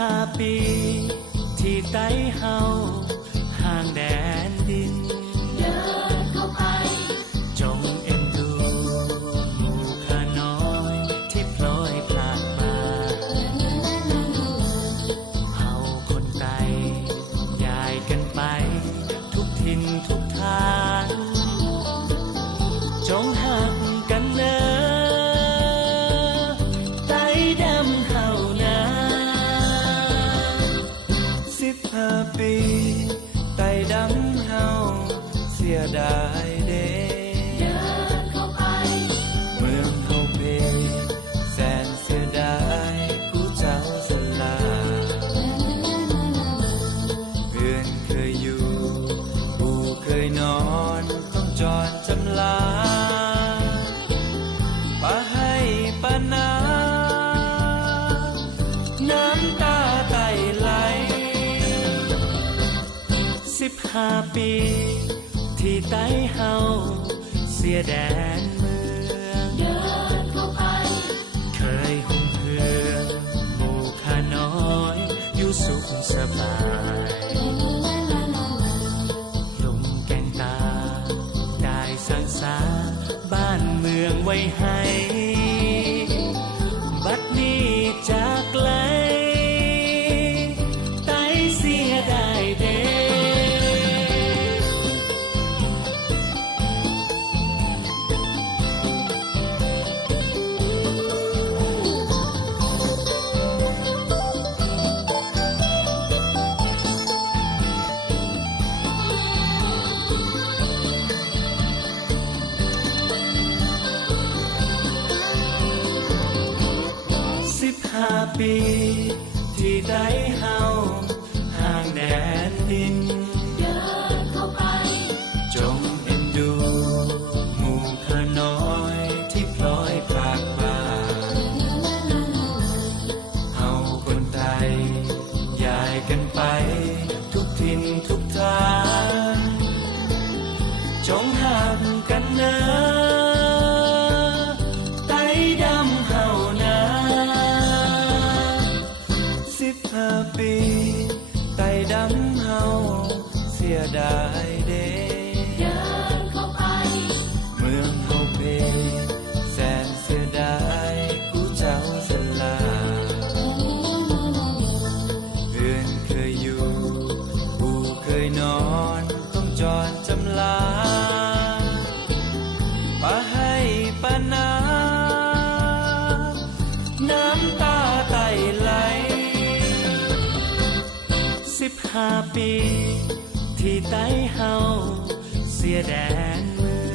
15 ปีที่ไต้เฮาห่างแดนดินเดินเข้าไปจงเอ็นดูหมู่ข้าน้อยที่พลอยพลากมาเฮาคนไต้ย้ายกันไปทุกถิ่นทุกทางจงหักกันเนอไต้ดำเฮานะ15 ปีไต้ดำเฮาเสียดายเด้เดินเข้าไปเมืองเฮาเพแสนเสียดายผู้เจ้าสลาเพื่อนเคยอยู่ผู้เคยนอนต้องจอดจำลาปะให้ปะนาน้ำตาไต้ไหล15 ปีที่ไต้เฮาเสียแดนเมือง เดินเข้าไปเคยหุ่มเพื่อนหมู่ข้าน้อยอยู่สุขสบายลุงแกงตาได้สร้างสาบ้านเมืองไว้ให้บัดนี้จากไกลไต้เสียดายเด้15 ปีที่ไต้เฮาห่างแดนดินเดินเข้าไปจงเอ็นดูหมู่ข้าน้อยที่พลอยพลากมาเฮาคนไทยย้ายกันไปทุกถิ่นทุกทางจงหักกันเนอไต้ดำเฮานะ15 ปีไต้ดำเฮาเสียดายเด้เดินเข้าไปเมืองเฮาเพแสนเสียดายผู้เจ้าสลาเพื่อนเคยอยู่ผู้เคยนอนต้องจอดจำลาปะให้ปะนาน้ำตาไต้ไหล15 ปีที่ไต้เฮาเสียแดนเมือง